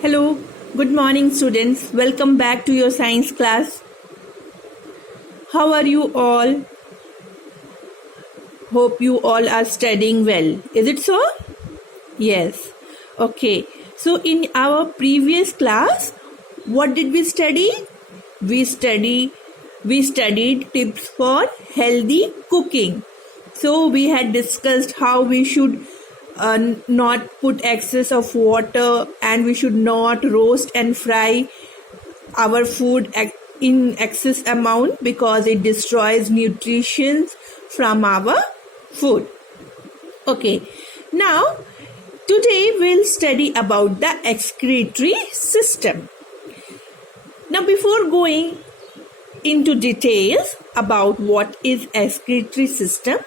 Hello, good morning, students. Welcome back to your science class. How are you all? Hope you all are studying well. Is it so? Yes. Okay. So, in our previous class, what did we study? We studied tips for healthy cooking. So, we had discussed how we should not put excess of water, and we should not roast and fry our food in excess amount because it destroys nutrition from our food. Okay, now today we'll study about the excretory system. Now, before going into details about what is excretory system,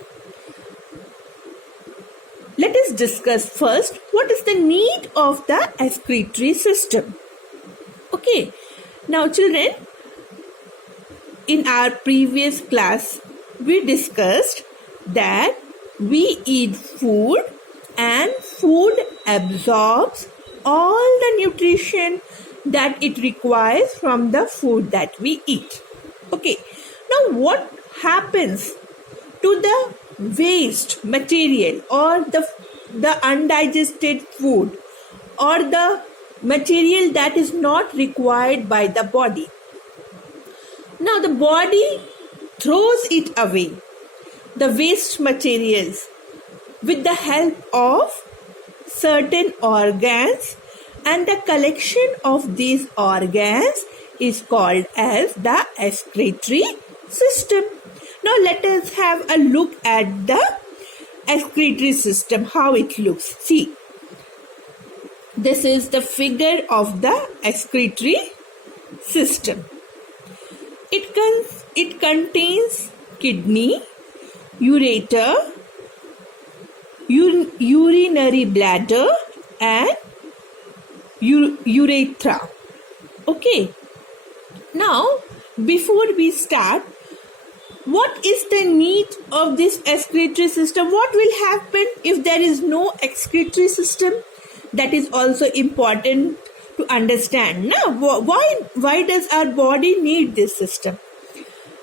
let us discuss first what is the need of the excretory system. Okay, now children, in our previous class we discussed that we eat food and food absorbs all the nutrition that it requires from the food that we eat. Okay, now what happens to the waste material or the undigested food or the material that is not required by the body? Now the body throws it away, the waste materials, with the help of certain organs, and the collection of these organs is called as the excretory system. Now let us have a look at the excretory system, how it looks. See, this is the figure of the excretory system. It contains kidney, ureter, urinary bladder, and urethra. Okay. Now, before we start, what is the need of this excretory system? What will happen if there is no excretory system? That is also important to understand. Now, why does our body need this system?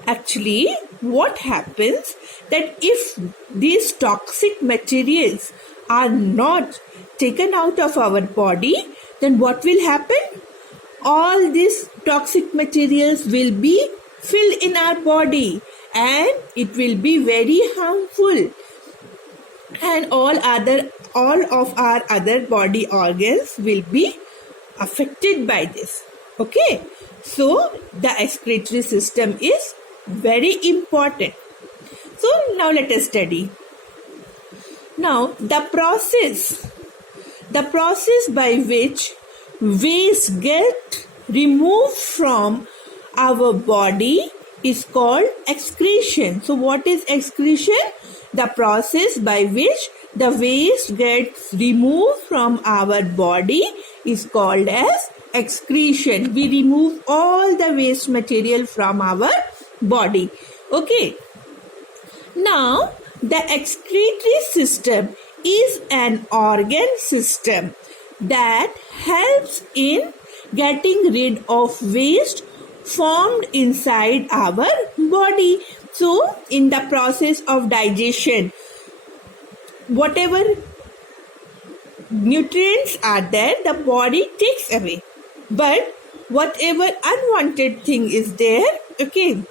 Actually, what happens that if these toxic materials are not taken out of our body, then what will happen? All these toxic materials will be filled in our body, and it will be very harmful, and all of our other body organs will be affected by this. Okay, so the excretory system is very important. So now let us study. Now the process by which waste get removed from our body is called excretion. So what is excretion? The process by which the waste gets removed from our body is called as excretion. We remove all the waste material from our body. Okay. Now, the excretory system is an organ system that helps in getting rid of waste formed inside our body. So, in the process of digestion, whatever nutrients are there, the body takes away. But whatever unwanted thing is there, okay,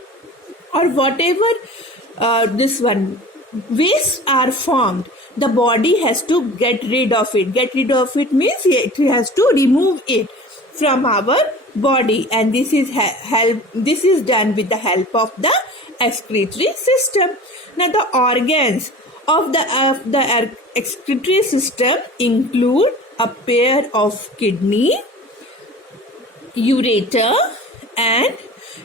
or whatever wastes are formed, the body has to get rid of it. Get rid of it means it has to remove it from our body, and this is done with the help of the excretory system. Now the organs of the excretory system include a pair of kidney, ureter, and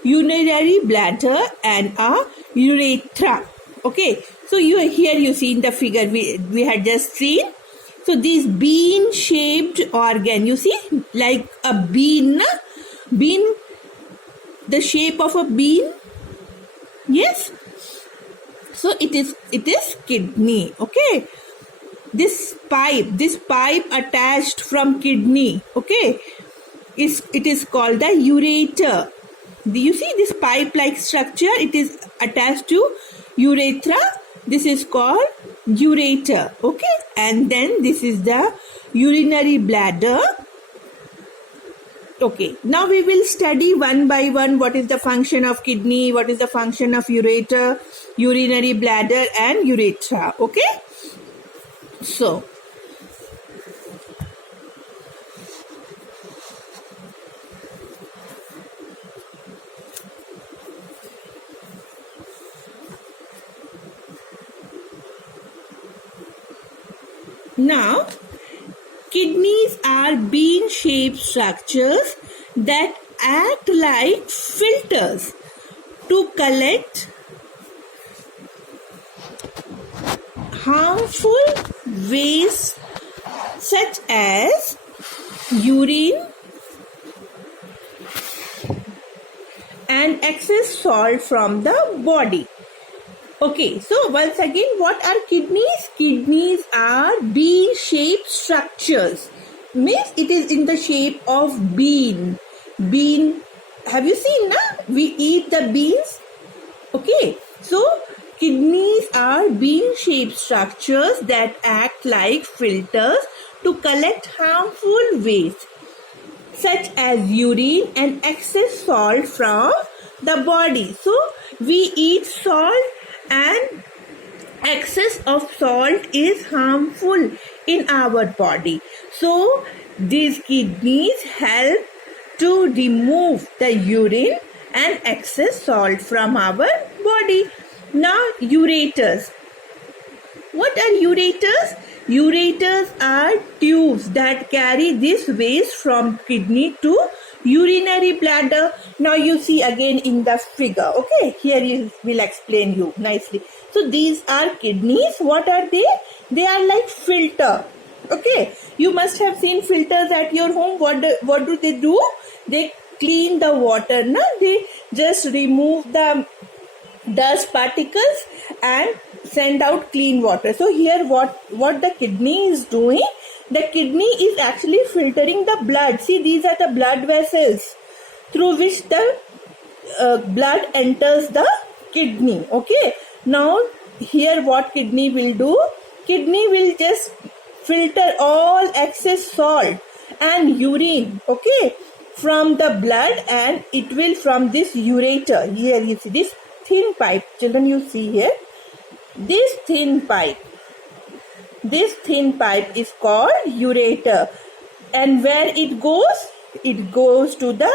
urinary bladder, and a urethra. Okay, so here you see in the figure we had just seen. So these bean shaped organ, you see, like a bean, the shape of a bean. Yes, so it is kidney. Okay, this pipe attached from kidney, okay, it is called the ureter. Do you see this pipe like structure? It is attached to urethra. This is called ureter, okay. And then this is the urinary bladder. Okay, now we will study one by one what is the function of kidney, what is the function of ureter, urinary bladder and urethra, okay. So, now kidneys are bean-shaped structures that act like filters to collect harmful waste such as urine and excess salt from the body. Okay, so once again, what are kidneys? Kidneys are bean-shaped structures. Means it is in the shape of bean. Bean, have you seen, na? We eat the beans. Okay, so kidneys are bean-shaped structures that act like filters to collect harmful waste such as urine and excess salt from the body. So we eat salt and excess of salt is harmful in our body. So these kidneys help to remove the urine and excess salt from our body. Now ureters. What are ureters? Ureters are tubes that carry this waste from kidney to urinary bladder. Now you see again in the figure. Okay, here you will explain you nicely. So these are kidneys. What are they? They are like filter. Okay, you must have seen filters at your home. What do they do? They clean the water. Na? They just remove the dust particles and send out clean water. So here what the kidney is doing, the kidney is actually filtering the blood. See, these are the blood vessels through which the blood enters the kidney. Okay, now here what kidney will do, kidney will just filter all excess salt and urine, okay, from the blood, and it will from this ureter. Here you see this thin pipe, children, you see here this thin pipe is called ureter, and where it goes to the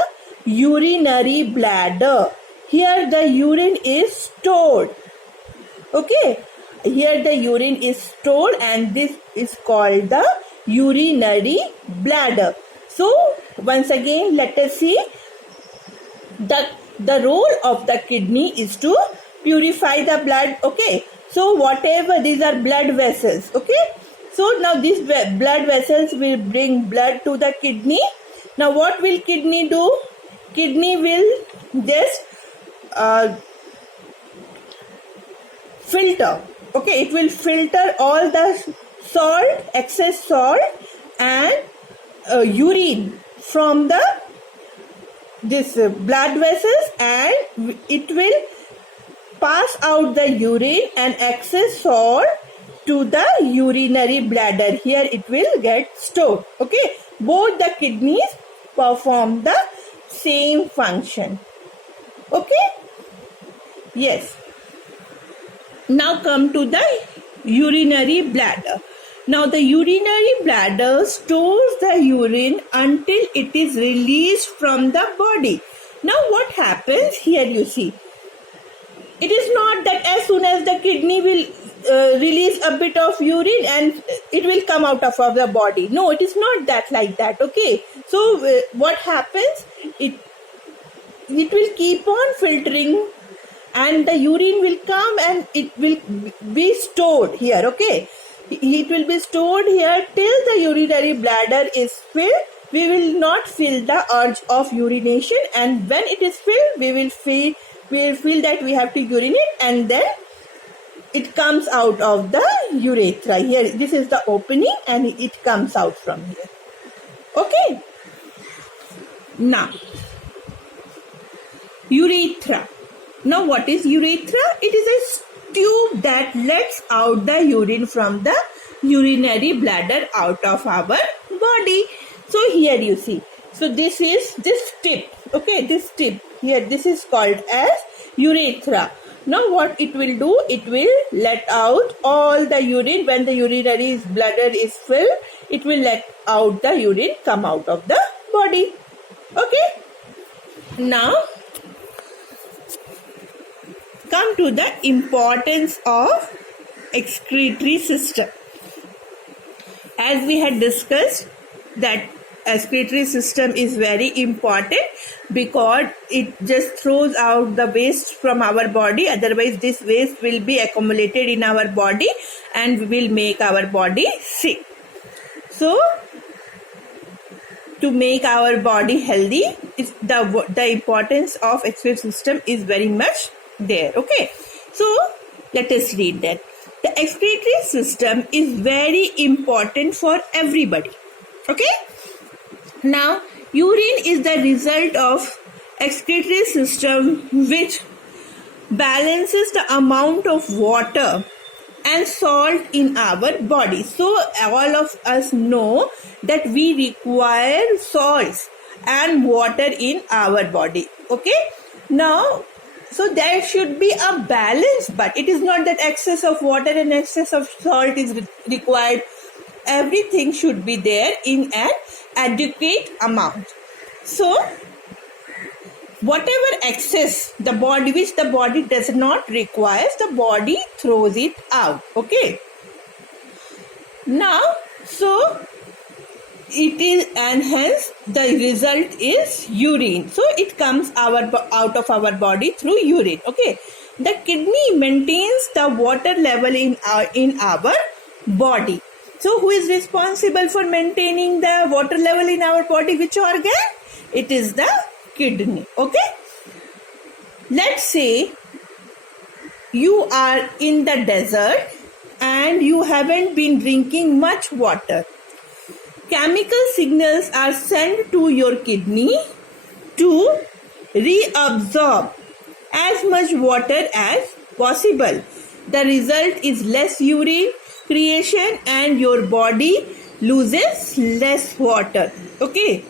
urinary bladder. Here the urine is stored. Okay, here the urine is stored and this is called the urinary bladder. So once again, let us see the role of the kidney is to purify the blood. Okay, so whatever, these are blood vessels. Okay, so now these blood vessels will bring blood to the kidney. Now what will kidney do? Kidney will just filter. Okay, it will filter all the salt, excess salt and urine from this blood vessels, and it will pass out the urine and excess salt to the urinary bladder. Here it will get stored. Okay, both the kidneys perform the same function. Okay, yes. Now come to the urinary bladder. Now the urinary bladder stores the urine until it is released from the body. Now what happens? Here you see, it is not that as soon as the kidney will release a bit of urine and it will come out of the body. No, it is not that like that. Okay, so what happens? It will keep on filtering and the urine will come and it will be stored here. Okay, it will be stored here till the urinary bladder is filled. We will not feel the urge of urination, and when it is filled, we will feel that we have to urinate, and then it comes out of the urethra. Here, this is the opening and it comes out from here. Okay. Now, urethra. Now, what is urethra? It is a tube that lets out the urine from the urinary bladder out of our body. So, here you see. So, this is this tip. Okay, this tip. Here, this is called as urethra. Now, what it will do? It will let out all the urine. When the urinary bladder is filled, it will let out the urine come out of the body. Okay. Now, come to the importance of excretory system. As we had discussed that excretory system is very important because it just throws out the waste from our body. Otherwise, this waste will be accumulated in our body and will make our body sick. So, to make our body healthy, the importance of excretory system is very much there. Okay, so let us read that. The excretory system is very important for everybody. Okay. Now, urine is the result of excretory system which balances the amount of water and salt in our body. So, all of us know that we require salts and water in our body. Okay. Now, so there should be a balance, but it is not that excess of water and excess of salt is required. Everything should be there in an adequate amount. So, whatever excess which the body does not require, the body throws it out. Okay. Now, so it is, and hence the result is urine. So it comes out of our body through urine. Okay. The kidney maintains the water level in our body. So who is responsible for maintaining the water level in our body? Which organ? It is the kidney. Okay. Let's say you are in the desert and you haven't been drinking much water. Chemical signals are sent to your kidney to reabsorb as much water as possible. The result is less urine creation and your body loses less water. Okay.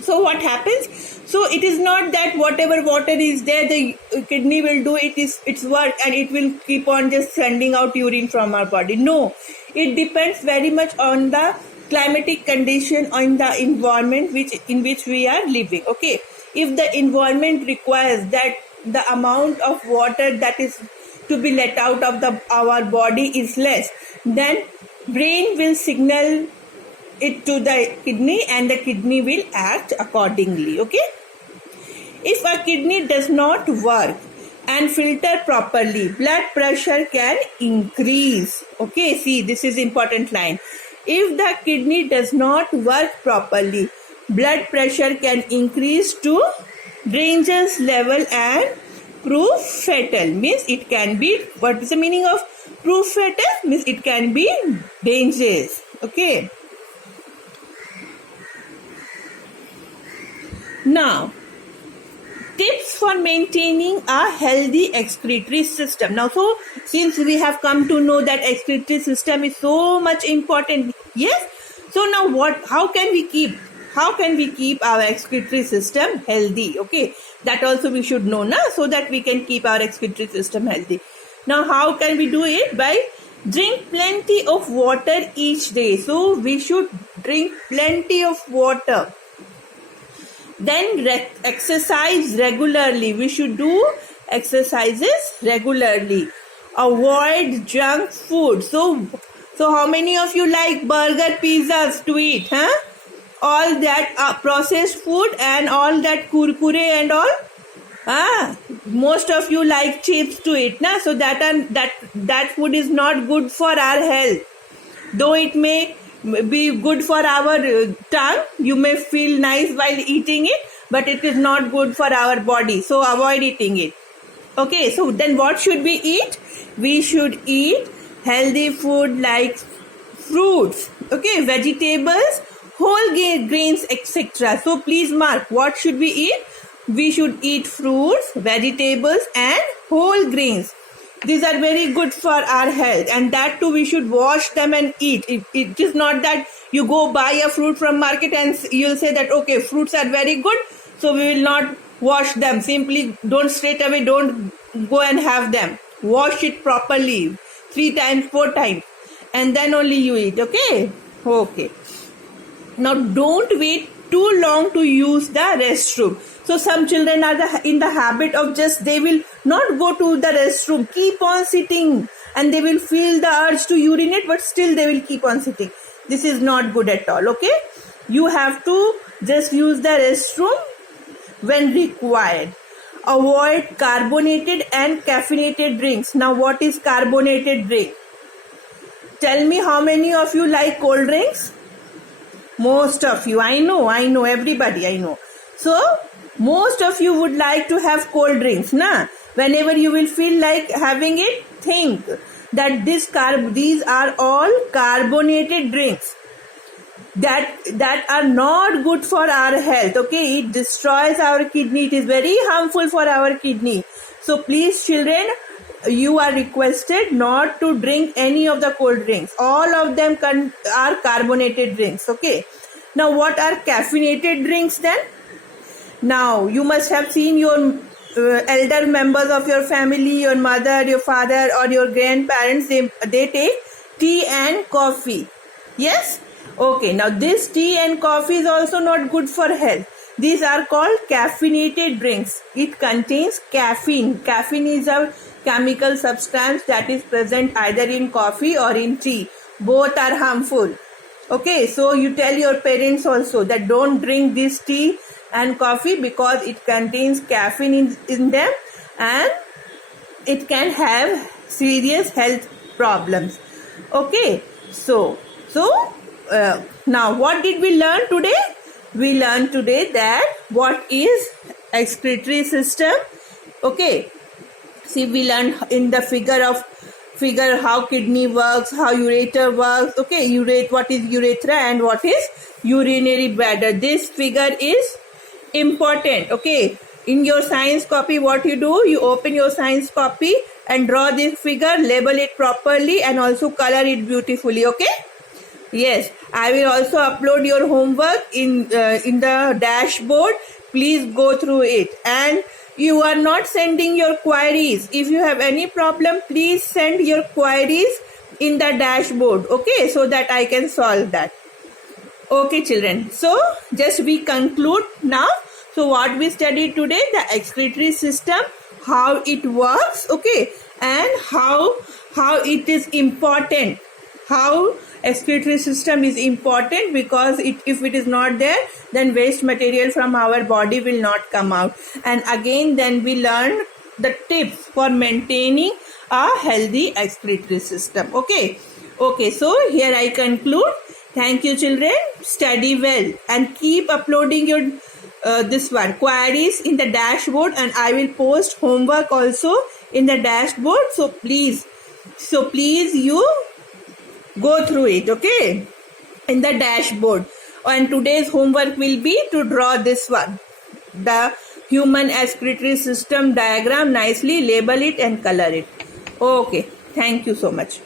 So what happens? So it is not that whatever water is there, the kidney will do its work and it will keep on just sending out urine from our body. No, it depends very much on the climatic condition, on the environment in which we are living. Okay, if the environment requires that the amount of water that is to be let out of our body is less, then brain will signal it to the kidney and the kidney will act accordingly. Okay, if a kidney does not work and filter properly, blood pressure can increase. Okay, see, this is important line. If the kidney does not work properly, blood pressure can increase to dangerous level and prove fatal. Means it can be, what is the meaning of prove fatal? Means it can be dangerous. Okay. Now, tips for maintaining a healthy excretory system. Now, so since we have come to know that excretory system is so much important, yes. So now how can we keep our excretory system healthy? Okay, that also we should know, so that we can keep our excretory system healthy. Now, how can we do it? By drink plenty of water each day. So we should drink plenty of water. Then exercise regularly. We should do exercises regularly. Avoid junk food. So how many of you like burger, pizzas to eat? All that processed food and all that kurkure and all. Most of you like chips to eat, so that food is not good for our health. Though it may be good for our tongue, you may feel nice while eating it, but it is not good for our body. So avoid eating it. Okay, so then what should we eat? We should eat healthy food like fruits, okay, vegetables, whole grains, etc. So please mark, what should we eat? We should eat fruits, vegetables and whole grains. These are very good for our health, and that too we should wash them and eat. It is not that you go buy a fruit from market and you'll say that okay, fruits are very good, so we will not wash them. Simply don't straight away, don't go and have them. Wash it properly 3 times, 4 times, and then only you eat. Okay. Now don't wait too long to use the restroom. So some children are in the habit of just, they will not go to the restroom, keep on sitting, and they will feel the urge to urinate, but still they will keep on sitting. This is not good at all. Okay, you have to just use the restroom when required. Avoid carbonated and caffeinated drinks. Now what is carbonated drink? Tell me, how many of you like cold drinks? Most of you. I know, everybody, I know. So most of you would like to have cold drinks, na? Whenever you will feel like having it, think that these are all carbonated drinks that are not good for our health. Okay, it destroys our kidney. It is very harmful for our kidney. So please, children, you are requested not to drink any of the cold drinks. All of them are carbonated drinks. Okay, now what are caffeinated drinks then? Now you must have seen your elder members of your family, your mother, your father or your grandparents, they take tea and coffee. Yes? Okay, now this tea and coffee is also not good for health. These are called caffeinated drinks. It contains caffeine. Caffeine is a chemical substance that is present either in coffee or in tea. Both are harmful. Okay, so you tell your parents also that don't drink this tea and coffee because it contains caffeine in them and it can have serious health problems. Okay, so now what did we learn today? We learned today that what is excretory system. Okay, see, we learned in the figure how kidney works, how ureter works. Okay, what is urethra and what is urinary bladder. This figure is important. Okay, in your science copy, what you do, you open your science copy and draw this figure, label it properly and also color it beautifully. Okay, yes, I will also upload your homework in the dashboard. Please go through it. And you are not sending your queries. If you have any problem, please send your queries in the dashboard. Okay, so that I can solve that. Okay, children. So just we conclude now. So what we studied today, the excretory system, how it works, okay, and how it is important. How excretory system is important because if it is not there, then waste material from our body will not come out. And again, then we learn the tips for maintaining a healthy excretory system. Okay, so here I conclude. Thank you, children. Study well and keep uploading your queries in the dashboard, and I will post homework also in the dashboard. So please you go through it, okay, in the dashboard. And today's homework will be to draw this one, the human excretory system diagram, nicely label it and color it. Okay, thank you so much.